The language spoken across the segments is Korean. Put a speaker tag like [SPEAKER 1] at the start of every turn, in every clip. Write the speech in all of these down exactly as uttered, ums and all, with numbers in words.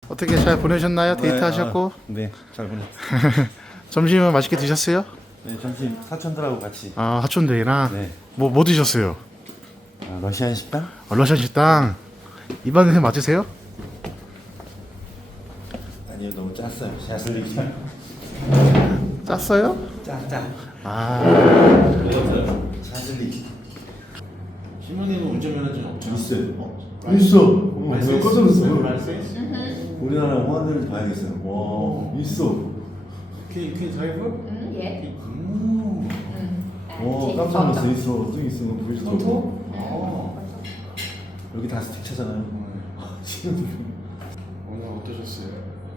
[SPEAKER 1] 어떻게 잘 보내셨나요? 데이트
[SPEAKER 2] 네,
[SPEAKER 1] 하셨고?
[SPEAKER 2] 아, 네, 잘 보냈어요.
[SPEAKER 1] 점심은 맛있게 드셨어요?
[SPEAKER 2] 네, 점심 사촌들하고 같이.
[SPEAKER 1] 아, 하촌데이나?
[SPEAKER 2] 네.
[SPEAKER 1] 뭐, 뭐 드셨어요?
[SPEAKER 2] 아, 러시안 식당?
[SPEAKER 1] 아, 러시안 식당. 입안 냄새 맞으세요?
[SPEAKER 2] 아니요, 너무 짰어요. 샤슬리기.
[SPEAKER 1] 짰어요?
[SPEAKER 2] 짜, 짜.
[SPEAKER 1] 아,
[SPEAKER 2] 샤슬리기.
[SPEAKER 3] 신부님은 운전면허증 없죠?
[SPEAKER 2] 있어요.
[SPEAKER 3] 어?
[SPEAKER 2] 있어.
[SPEAKER 3] 어,
[SPEAKER 2] 깜짝 놀랐어.
[SPEAKER 3] 라이센스?
[SPEAKER 2] 우리나라 호환들을 봐야겠어요. 와, 있어.
[SPEAKER 3] Can you, can you drive?
[SPEAKER 4] Ừ, dạ.
[SPEAKER 3] 음.
[SPEAKER 4] Ừ.
[SPEAKER 2] 와, 깜짝 놀랐어. 있어. 저기 있어. 보이시죠?
[SPEAKER 3] 토토?
[SPEAKER 4] Ừ.
[SPEAKER 3] 어.
[SPEAKER 2] 여기 다 스틱차잖아요. 아, 지금
[SPEAKER 3] 오늘 어떠셨어요?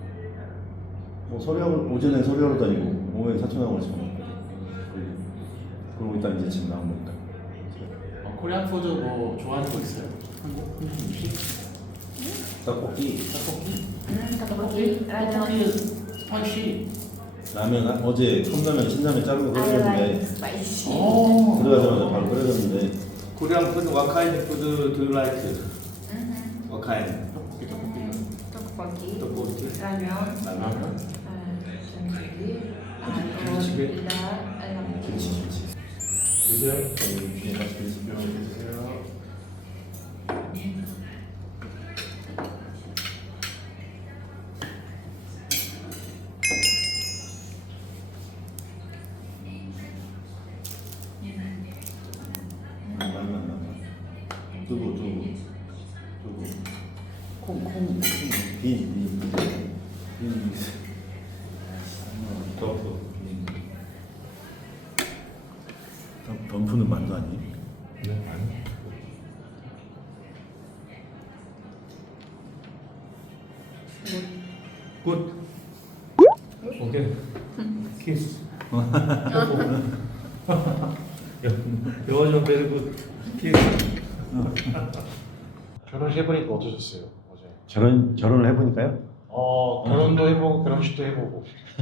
[SPEAKER 2] 뭐 서류하고 오전에 서류하러 다니고 오후에 사촌하고 같이 먹고. 그러고 있다 이제 지금 나온 거니까.
[SPEAKER 3] 어, 코리안 푸드 뭐 좋아하는 거 있어요? 한국 한국 음식?
[SPEAKER 2] 떡볶이,
[SPEAKER 3] 떡볶이?
[SPEAKER 4] Ừ, tteokbokki. Ramen.
[SPEAKER 3] 떡볶이 스파이시.
[SPEAKER 2] 라면 어제 컵라면 신라면 작은 거
[SPEAKER 4] I like
[SPEAKER 2] 끓여줬는데
[SPEAKER 4] spicy.
[SPEAKER 3] 오.
[SPEAKER 2] 들어가자마자 바로 끓여줬는데
[SPEAKER 5] Korean food, what kind of food do you like?
[SPEAKER 4] Mhm.
[SPEAKER 5] What kind?
[SPEAKER 3] 떡볶이 떡볶이는
[SPEAKER 4] Tteokbokki.
[SPEAKER 5] Tteokbokki.
[SPEAKER 4] Ramen.
[SPEAKER 3] 라면?
[SPEAKER 4] À, kimchi. À,
[SPEAKER 3] 김치찌개?
[SPEAKER 4] là à,
[SPEAKER 2] 김치 김치.
[SPEAKER 3] 드세요? 여기 뒤에 맛있게 드세요. 드세요.
[SPEAKER 2] 만만만 두부 두부 두부 콩콩 빈빈빈 덤프 덤프는 만두 아니에요?
[SPEAKER 3] 네, 아니.
[SPEAKER 5] Good. Okay. Kiss. Yours are very good. Kiss.
[SPEAKER 3] 결혼식 해보니까 어떠셨어요? 어제?
[SPEAKER 2] 결혼 결혼을 해보니까요.
[SPEAKER 3] 어 결혼도 해보고 결혼식도 해보고.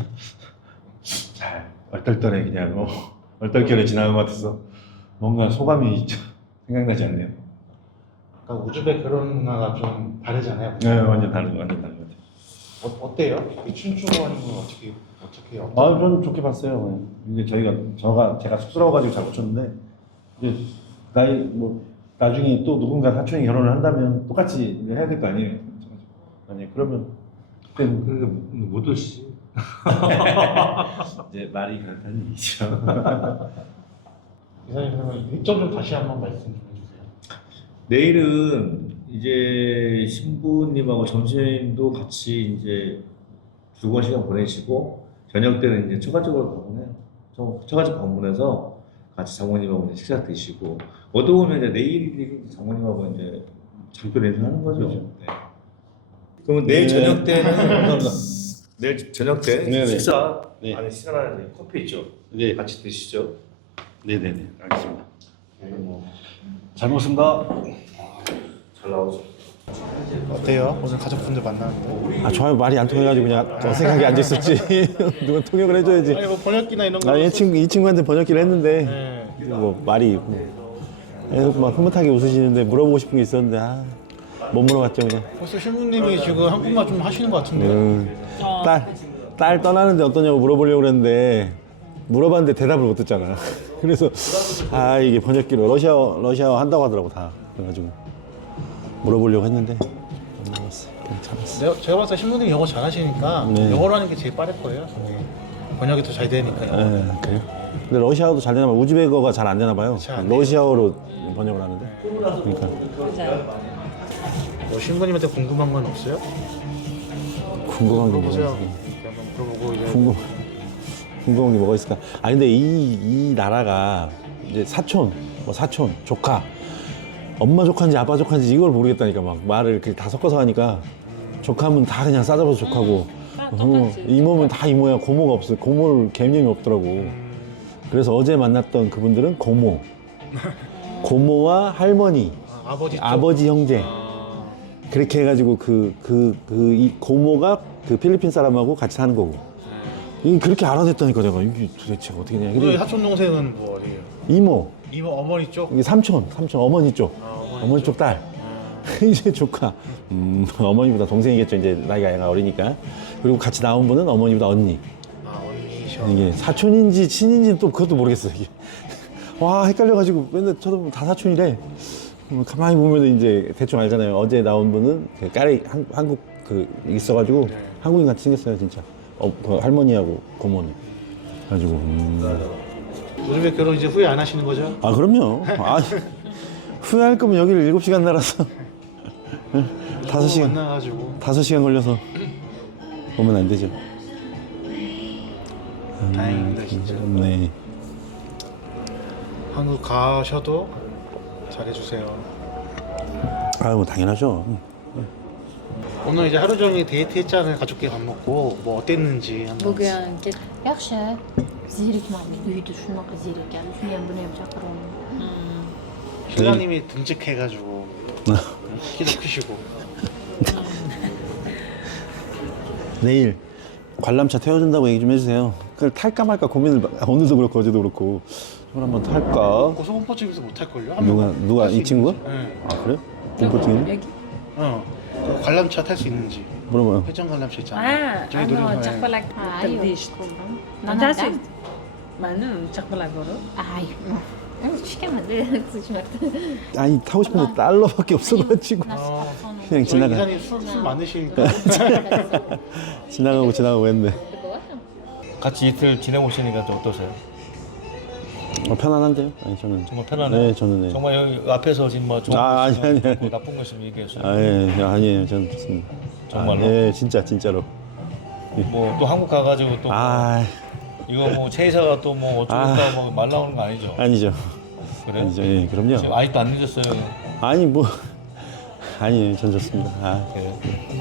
[SPEAKER 2] 잘 얼떨떨해 그냥 어, 얼떨결에 지나간 것 같아서 뭔가 소감이 생각나지 않네요.
[SPEAKER 3] 아까 우즈벡 결혼 문화가 좀 다르잖아요.
[SPEAKER 2] 네, 완전 다른 완전 다른 것 같아요.
[SPEAKER 3] 어, 어때요? 이 춤추고 하는 건 어떻게 어떻게 어떤-
[SPEAKER 2] 아, 좀 좋게 봤어요. 이제 저희가 저가 제가 쑥스러워가지고 잘 붙였는데 이제 나이 뭐 나중에 또 누군가 사촌이 결혼을 한다면 똑같이 이제 해야 될 거 아니에요. 아니 그러면 그때
[SPEAKER 5] 그러니까 못 오시지.
[SPEAKER 2] 이제 말이 그렇다는 얘기죠.
[SPEAKER 3] 이사님 그러면 일정 좀 다시 한번 말씀 좀 해주세요.
[SPEAKER 5] 내일은 이제 신부님하고 점심도 같이 이제 즐거운 시간 보내시고 저녁 때는 이제 처가집으로 방문해요. 저- 처가집 방문해서 같이 장모님하고 이제 식사 드시고 어떻게 보면 이제 내일이 장모님하고 이제 장교 연습하는 거죠. 네. 그러면 내일
[SPEAKER 2] 네.
[SPEAKER 5] 저녁 때는
[SPEAKER 2] 감사합니다.
[SPEAKER 5] 내일 저녁 때
[SPEAKER 2] 네네.
[SPEAKER 5] 식사
[SPEAKER 2] 네.
[SPEAKER 5] 안에 시간에 커피 있죠.
[SPEAKER 2] 네,
[SPEAKER 5] 같이 드시죠.
[SPEAKER 2] 네네네, 알겠습니다.
[SPEAKER 3] 네, 뭐.
[SPEAKER 2] 잘 먹습니다.
[SPEAKER 5] 잘 나오죠.
[SPEAKER 1] 어때요? 오늘 가족분들 만나는데?
[SPEAKER 2] 아, 좋아요. 말이 안 통해가지고 그냥 어색하게 앉았었지. 누가 통역을 해줘야지.
[SPEAKER 1] 아니, 뭐 번역기나 이런 거.
[SPEAKER 2] 나 이 친구 이 친구한테 번역기를 했는데
[SPEAKER 1] 네.
[SPEAKER 2] 뭐 말이 계속 막 흐뭇하게 웃으시는데 물어보고 싶은 게 있었는데 아, 못 물어봤죠 그냥.
[SPEAKER 1] 벌써 신부님이 지금 한국말 좀 하시는 것 같은데.
[SPEAKER 2] 음, 딸, 딸 떠나는데 어떠냐고 물어보려고 그랬는데 물어봤는데 대답을 못 듣잖아. 그래서 아 이게 번역기로 러시아어 러시아어 한다고 하더라고 다. 그래가지고 물어보려고 했는데 안 물어봤어. 그냥 참았어.
[SPEAKER 1] 내가, 제가 봤을 때 신부님이 영어 잘하시니까
[SPEAKER 2] 네.
[SPEAKER 1] 영어로 하는 게 제일 빠를 거예요. 네. 번역이 더 잘 되니까요.
[SPEAKER 2] 네, 그래요? 근데 러시아어도 잘 되나 봐요. 우즈베거가 잘 안 되나 봐요.
[SPEAKER 1] 잘안 돼요.
[SPEAKER 2] 러시아어로 번역을 하는데. 그러니까
[SPEAKER 1] 뭐 신부님한테 궁금한 건 없어요?
[SPEAKER 2] 궁금한 게
[SPEAKER 1] 물어보세요.
[SPEAKER 2] 뭐가 있을까?
[SPEAKER 1] 이렇게 한번 물어보고 이제
[SPEAKER 2] 궁금 궁금한 게 뭐가 있을까? 아 근데 이 이 나라가 이제 사촌, 뭐 사촌, 조카, 엄마 조카인지 아빠 조카인지 이걸 모르겠다니까 막 말을 이렇게 다 섞어서 하니까 조카면 다 그냥 싸잡아서 조카고 어, 이모면 다 이모야. 고모가 없어. 고모를 개념이 없더라고. 그래서 어제 만났던 그분들은 고모, 고모와 할머니,
[SPEAKER 1] 아, 아버지 쪽.
[SPEAKER 2] 아버지 형제
[SPEAKER 1] 아,
[SPEAKER 2] 그렇게 해가지고 그 그 그 이 고모가 그 필리핀 사람하고 같이 사는 거고. 이 그렇게 알아냈다니까 내가 이게 도대체 어떻게 되냐.
[SPEAKER 1] 우리
[SPEAKER 2] 근데
[SPEAKER 1] 사촌 동생은 뭐 어디예요?
[SPEAKER 2] 이모,
[SPEAKER 1] 이모 어머니 쪽.
[SPEAKER 2] 이게 삼촌, 삼촌 어머니 쪽,
[SPEAKER 1] 아, 어머니
[SPEAKER 2] 어머니 쪽 딸. 이제 조카. 음, 어머니보다 동생이겠죠. 이제 나이가 애가 어리니까. 그리고 같이 나온 분은 어머니보다 언니.
[SPEAKER 1] 아 언니셔.
[SPEAKER 2] 이게 사촌인지 친인지는 또 그것도 모르겠어요. 이게. 와, 헷갈려가지고 맨날 저도 다 사촌이래. 음, 가만히 보면 이제 대충 알잖아요. 어제 나온 분은 그 까레 한, 한국 그 있어가지고
[SPEAKER 1] 네.
[SPEAKER 2] 한국인 같이 생겼어요, 진짜. 어, 그 할머니하고 고모님. 가지고. 음.
[SPEAKER 1] 요즘에 결혼 이제 후회 안 하시는 거죠?
[SPEAKER 2] 아, 그럼요. 아, 후회할 거면 여기를 일곱 시간 날아서 다섯 시간
[SPEAKER 1] 만나가지고
[SPEAKER 2] 다섯 시간 걸려서 오면 안 되죠.
[SPEAKER 1] 다행입니다 진짜.
[SPEAKER 2] 네.
[SPEAKER 1] 한국 가셔도 잘해주세요.
[SPEAKER 2] 아유, 당연하죠.
[SPEAKER 1] 오늘 이제 하루 종일 데이트 했잖아요. 가족끼리 밥 먹고 뭐 어땠는지 한번.
[SPEAKER 4] Bugün git.
[SPEAKER 6] yaxshi zirik mabni uyda shunaqa zirik ekan shuni ham buni ham chaqiraman
[SPEAKER 1] 신랑님이 듬직해가지고 키도 크시고.
[SPEAKER 2] 내일 관람차 태워준다고 얘기 좀 해주세요. 그걸 탈까 말까 고민을 마- 오늘도 그렇고 어제도 그렇고 이걸 한번 탈까?
[SPEAKER 1] 고소공포증에서 못 탈걸요?
[SPEAKER 2] 누가 누가 이 친구가?
[SPEAKER 1] 네.
[SPEAKER 2] 아, 그래? 공포증이?
[SPEAKER 1] 어. 그 관람차 탈 수 있는지.
[SPEAKER 2] 물어봐요.
[SPEAKER 1] 회전 관람차 있잖아요.
[SPEAKER 7] Ah,
[SPEAKER 1] 저희
[SPEAKER 7] ah
[SPEAKER 1] 놀이동산에.
[SPEAKER 7] não, Chakbalak
[SPEAKER 6] Ah,
[SPEAKER 7] tadi
[SPEAKER 6] eu-
[SPEAKER 7] isto.
[SPEAKER 6] Não
[SPEAKER 7] Não já
[SPEAKER 6] nada.
[SPEAKER 7] sei. Mas não, Chakbalak agora.
[SPEAKER 6] ai 시켜만 쓰시면
[SPEAKER 2] 아니, 타고 싶은데 달러밖에 없어가지고
[SPEAKER 1] 어.
[SPEAKER 2] 그냥
[SPEAKER 1] 저희
[SPEAKER 2] 지나가
[SPEAKER 1] 이사님 술, 술 많으시니까.
[SPEAKER 2] 지나가고 지나가고 했는데
[SPEAKER 5] 같이 이틀 지내보시니까 좀 어떠세요?
[SPEAKER 2] 어, 편안한데요? 아니, 저는
[SPEAKER 5] 정말 편하네요.
[SPEAKER 2] 네, 저는 네.
[SPEAKER 5] 정말 여기 앞에서 지금 뭐 좋은
[SPEAKER 2] 아,
[SPEAKER 5] 거
[SPEAKER 2] 아니,
[SPEAKER 5] 있으면
[SPEAKER 2] 아니, 아니.
[SPEAKER 5] 뭐 나쁜 거 있으면 얘기해주세요.
[SPEAKER 2] 아, 예, 아니에요. 저는 좋습니다.
[SPEAKER 5] 정말로?
[SPEAKER 2] 아, 예, 진짜 진짜로.
[SPEAKER 5] 뭐 또 한국 가가지고 또 뭐
[SPEAKER 2] 아,
[SPEAKER 5] 이거 뭐 최 이사가 또 뭐 어쩌다 뭐 말 나오는 거 아니죠?
[SPEAKER 2] 아니죠.
[SPEAKER 5] 그래요?
[SPEAKER 2] 아니죠. 예, 그럼요.
[SPEAKER 5] 지금 아직도 안 늦었어요.
[SPEAKER 2] 아니 뭐 아니에요. 전 좋습니다. 아,
[SPEAKER 5] 그래요?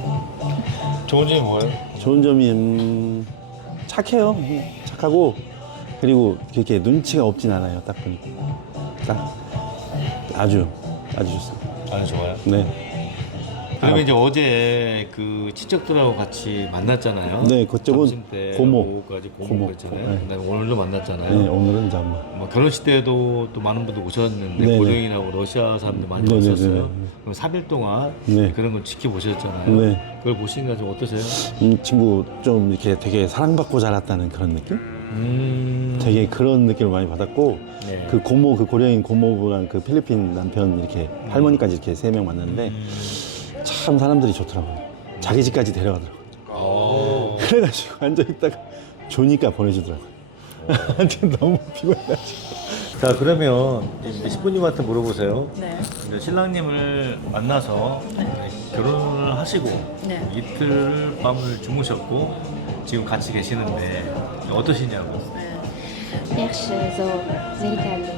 [SPEAKER 5] 좋은 점이 뭐예요?
[SPEAKER 2] 좋은 점이 음, 착해요. 음, 착하고 그리고 그렇게 눈치가 없진 않아요. 딱 보니까 딱 아주 아주 좋습니다.
[SPEAKER 5] 아주 좋아요.
[SPEAKER 2] 네,
[SPEAKER 5] 그리고
[SPEAKER 2] 아.
[SPEAKER 5] 이제 어제 그 친척들하고 같이 만났잖아요.
[SPEAKER 2] 네, 그쪽은
[SPEAKER 5] 점심 때
[SPEAKER 2] 고모.
[SPEAKER 5] 오후까지 고모
[SPEAKER 2] 고모.
[SPEAKER 5] 그랬잖아요.
[SPEAKER 2] 네.
[SPEAKER 5] 그다음에 오늘도 만났잖아요.
[SPEAKER 2] 네, 오늘은 이제 한번
[SPEAKER 5] 뭐 결혼식 때도 또 많은 분들 오셨는데
[SPEAKER 2] 네네.
[SPEAKER 5] 고령이라고 러시아 사람들 많이
[SPEAKER 2] 네네네.
[SPEAKER 5] 오셨어요. 그럼 삼 일 동안
[SPEAKER 2] 네.
[SPEAKER 5] 그런 걸 지켜보셨잖아요.
[SPEAKER 2] 네.
[SPEAKER 5] 그걸 보시니까 좀 어떠세요?
[SPEAKER 2] 이 친구 좀 이렇게 되게 사랑받고 자랐다는 그런 느낌?
[SPEAKER 5] 음.
[SPEAKER 2] 되게 그런 느낌을 많이 받았고
[SPEAKER 5] 네.
[SPEAKER 2] 그 고모 그 고령인 고모부랑 그 필리핀 남편 이렇게 할머니까지 이렇게 세 명 만났는데
[SPEAKER 5] 음.
[SPEAKER 2] 참 사람들이 좋더라고요. 자기 집까지 데려가더라고요.
[SPEAKER 5] 오.
[SPEAKER 2] 그래가지고 앉아 있다가 조니까 보내주더라고요. 완전 너무 피곤해가지고.
[SPEAKER 5] 자 그러면 이제 신부님한테 물어보세요.
[SPEAKER 7] 네.
[SPEAKER 5] 이제 신랑님을 만나서 결혼을 하시고
[SPEAKER 7] 네.
[SPEAKER 5] 이틀 밤을 주무셨고 지금 같이 계시는데 어떠시냐고.
[SPEAKER 6] yaxshi zo'r zerikarli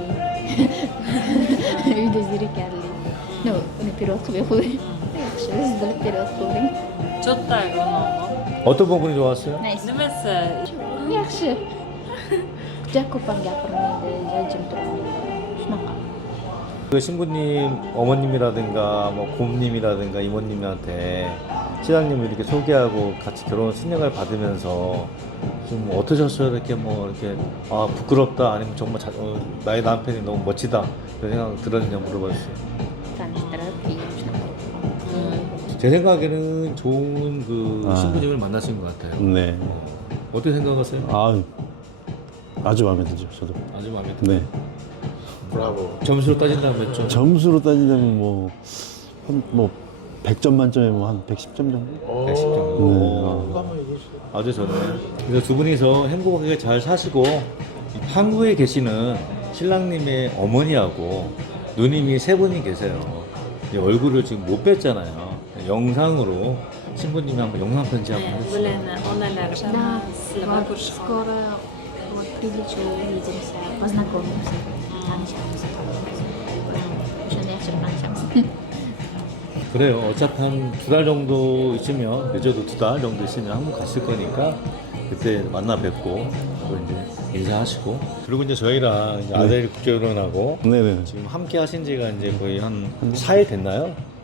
[SPEAKER 6] uyda zerikarli no uni перевод qilib qo'ying yaxshi o'zingiz bilib перевод qilib
[SPEAKER 7] Cho'ttagi nomi.
[SPEAKER 5] 어떤 부분이 좋았어요?
[SPEAKER 6] qo'ying
[SPEAKER 7] Nimasi?
[SPEAKER 6] yaxshi juda ko'p ham gapirmaydi jajjim turmaydi shunaqa
[SPEAKER 5] 그 신부님 어머님이라든가 뭐 곰님이라든가 이모님한테 신랑님을 이렇게 소개하고 같이 결혼 승낙을 받으면서 좀 어떠셨어요? 이렇게 뭐 이렇게 아 부끄럽다 아니면 정말 자, 어, 나의 남편이 너무 멋지다 그런 생각 들었냐 물어봤어요.
[SPEAKER 6] tanishtirib keyin shunaqa
[SPEAKER 5] 제 생각에는 좋은 그
[SPEAKER 2] 아.
[SPEAKER 5] 신부님을 만나신 것 같아요.
[SPEAKER 2] 네.
[SPEAKER 5] 어떻게 생각하세요?
[SPEAKER 2] 아, 아주 마음에 들죠. 저도.
[SPEAKER 5] 아주 마음에 들어요.
[SPEAKER 2] 네.
[SPEAKER 1] 브라보.
[SPEAKER 5] 점수로 따진다면 몇 점?
[SPEAKER 2] 점수로 따지자면 뭐, 한, 뭐, 백 점 만점에 뭐 한 백십 점 정도?
[SPEAKER 5] 백십 점.
[SPEAKER 2] 네.
[SPEAKER 5] 오.
[SPEAKER 1] 그거 한번 얘기해 주세요.
[SPEAKER 5] 아주 좋네요. 그래서 두 분이서 행복하게 잘 사시고 한국에 계시는 신랑님의 어머니하고 누님이 세 분이 계세요. 이제 얼굴을 지금 못 뵀잖아요. 영상으로 신부님이 한번 영상 편지 한번 해주세요.
[SPEAKER 7] Bilan onalari
[SPEAKER 6] да
[SPEAKER 7] sizlar
[SPEAKER 6] вот
[SPEAKER 7] ko'rishib
[SPEAKER 6] скоро вот прилечу увидимся познакомимся tanishamiz o'shanda yaxshiroq tanishamiz
[SPEAKER 5] 그래요. 어차피 한 두 달 정도 있으면 늦어도 두 달 정도 있으면 한국 갔을 거니까 그때 만나 뵙고 또 이제 인사하시고 그리고 이제 저희랑 이제 아들 국제결혼하고
[SPEAKER 2] 네네.
[SPEAKER 5] 지금 함께 하신 지가 이제 거의 한 사 일 됐나요?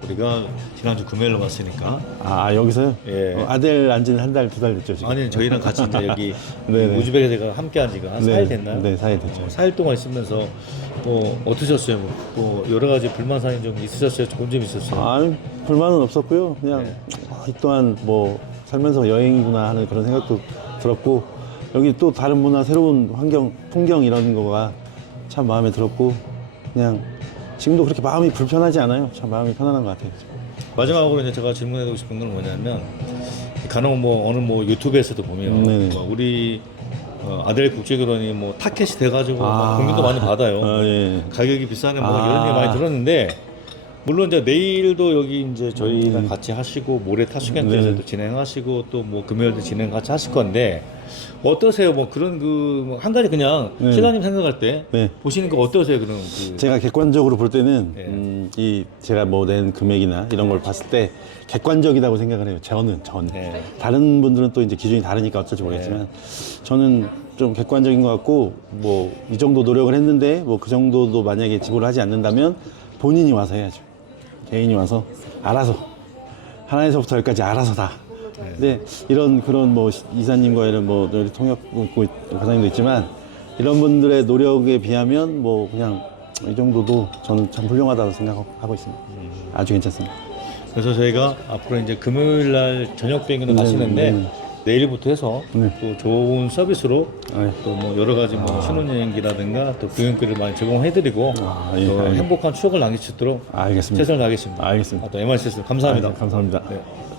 [SPEAKER 5] 우리가 지난주 금요일로 왔으니까
[SPEAKER 2] 아 여기서요?
[SPEAKER 5] 예.
[SPEAKER 2] 어, 아들 안지는 한 달 두 달 됐죠 지금.
[SPEAKER 5] 아니 저희랑 같이 이제 여기
[SPEAKER 2] 네네.
[SPEAKER 5] 우즈벡에 제가 함께한 지가 한 사 일 됐나요?
[SPEAKER 2] 네, 사 일 됐죠.
[SPEAKER 5] 사 일 동안 있으면서 뭐 어떠셨어요? 뭐, 뭐 여러 가지 불만 사항이 좀 있으셨어요? 좋은 점 있었어요?
[SPEAKER 2] 아니 불만은 없었고요. 그냥
[SPEAKER 5] 네.
[SPEAKER 2] 아, 이 또한 뭐 살면서 여행이구나 하는 그런 생각도 들었고 여기 또 다른 문화, 새로운 환경, 풍경 이런 거가 참 마음에 들었고 그냥 지금도 그렇게 마음이 불편하지 않아요. 참 마음이 편안한 것 같아요.
[SPEAKER 5] 마지막으로 이제 제가 질문해드리고 싶은 건 뭐냐면 간혹 뭐 어느 뭐 유튜브에서도 보면
[SPEAKER 2] 음, 네네.
[SPEAKER 5] 뭐 우리 어, 아들 국제결혼이 뭐 타켓이 돼가지고
[SPEAKER 2] 아.
[SPEAKER 5] 막 공격도 많이 받아요.
[SPEAKER 2] 아, 예.
[SPEAKER 5] 가격이 비싸네 뭐
[SPEAKER 2] 아.
[SPEAKER 5] 이런 얘기 많이 들었는데 물론 이제 내일도 여기 이제 저희랑
[SPEAKER 2] 음.
[SPEAKER 5] 같이 하시고 모레 타슈켄트에서도
[SPEAKER 2] 네네.
[SPEAKER 5] 진행하시고 또 뭐 금요일도 진행 같이 하실 건데 어떠세요? 뭐 그런 그 한 가지 그냥
[SPEAKER 2] 네.
[SPEAKER 5] 신랑님 생각할 때
[SPEAKER 2] 네.
[SPEAKER 5] 보시는 거 어떠세요? 그런 그
[SPEAKER 2] 제가 객관적으로 볼 때는
[SPEAKER 5] 네.
[SPEAKER 2] 음, 이 제가 뭐 낸 금액이나 이런 걸 봤을 때 객관적이라고 생각을 해요. 저는 저는
[SPEAKER 5] 네.
[SPEAKER 2] 다른 분들은 또 이제 기준이 다르니까 어쩔지 모르겠지만 저는 좀 객관적인 것 같고 뭐 이 정도 노력을 했는데 뭐 그 정도도 만약에 지불을 하지 않는다면 본인이 와서 해야죠. 개인이 와서 알아서 하나에서부터 열까지 알아서 다. 근데 이런 그런 뭐 이사님과 이런 뭐 여기 통역 과장님도 있지만 이런 분들의 노력에 비하면 뭐 그냥 이 정도도 저는 참 훌륭하다고 생각하고 있습니다. 아주 괜찮습니다.
[SPEAKER 5] 그래서 저희가 앞으로 이제 금요일 날 저녁 비행기로
[SPEAKER 2] 네,
[SPEAKER 5] 가시는데
[SPEAKER 2] 네.
[SPEAKER 5] 내일부터 해서
[SPEAKER 2] 네.
[SPEAKER 5] 또 좋은 서비스로
[SPEAKER 2] 네.
[SPEAKER 5] 또 뭐 여러 가지 뭐 신혼여행기라든가 또 교육기를 많이 제공해드리고
[SPEAKER 2] 아, 예,
[SPEAKER 5] 또
[SPEAKER 2] 알겠습니다.
[SPEAKER 5] 행복한 추억을 남기시도록
[SPEAKER 2] 알겠습니다.
[SPEAKER 5] 최선을 다하겠습니다.
[SPEAKER 2] 알겠습니다.
[SPEAKER 5] 아, 또 엠알씨에스 감사합니다.
[SPEAKER 2] 아, 네, 감사합니다.
[SPEAKER 5] 네.